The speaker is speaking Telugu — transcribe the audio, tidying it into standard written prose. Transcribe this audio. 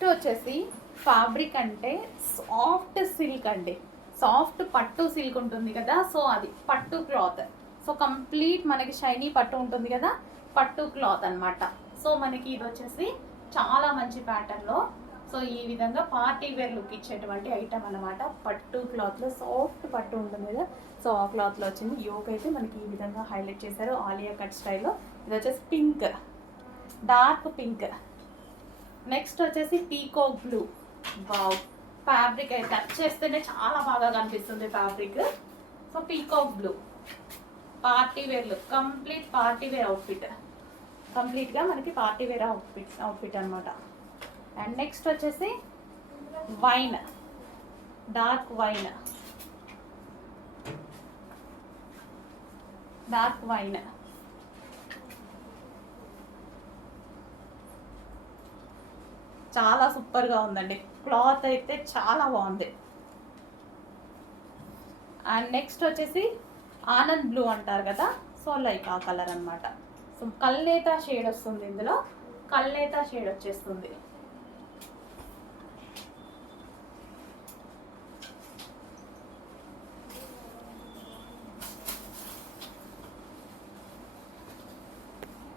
నెక్స్ట్ వచ్చేసి ఫ్యాబ్రిక్ అంటే సాఫ్ట్ సిల్క్ అండి. సాఫ్ట్ పట్టు సిల్క్ ఉంటుంది కదా, సో అది పట్టు క్లాత్. సో కంప్లీట్ మనకి షైనీ పట్టు ఉంటుంది కదా, పట్టు క్లాత్ అనమాట. సో మనకి ఇది వచ్చేసి చాలా మంచి ప్యాటర్న్లో, సో ఈ విధంగా పార్టీ వేర్ లుక్ ఇచ్చేటువంటి ఐటమ్ అనమాట. పట్టు క్లాత్లో సాఫ్ట్ పట్టు ఉంటుంది కదా, సో ఆ క్లాత్లో వచ్చింది. యోక్ అయితే మనకి ఈ విధంగా హైలైట్ చేశారు ఆలియా కట్ స్టైల్లో. ఇది వచ్చేసి పింక్, డార్క్ పింక్. నెక్స్ట్ వచ్చేసి పీకాక్ బ్లూ. వావ్, ఫ్యాబ్రిక్ అయితే టచ్ చేస్తేనే చాలా బాగా కనిపిస్తుంది fabric. So peacock blue party wear look, complete party wear outfit. కంప్లీట్గా మనకి పార్టీ వేర్ అవుట్ఫిట్ అనమాట. అండ్ నెక్స్ట్ వచ్చేసి wine, dark wine, dark wine. చాలా సూపర్గా ఉందండి, క్లాత్ అయితే చాలా బాగుంది. అండ్ నెక్స్ట్ వచ్చేసి ఆనంద్ బ్లూ అంటారు కదా, సో లైక్ ఆ కలర్ అనమాట. సో కల్నేత షేడ్ వస్తుంది ఇందులో, కల్నేత షేడ్ వచ్చేస్తుంది.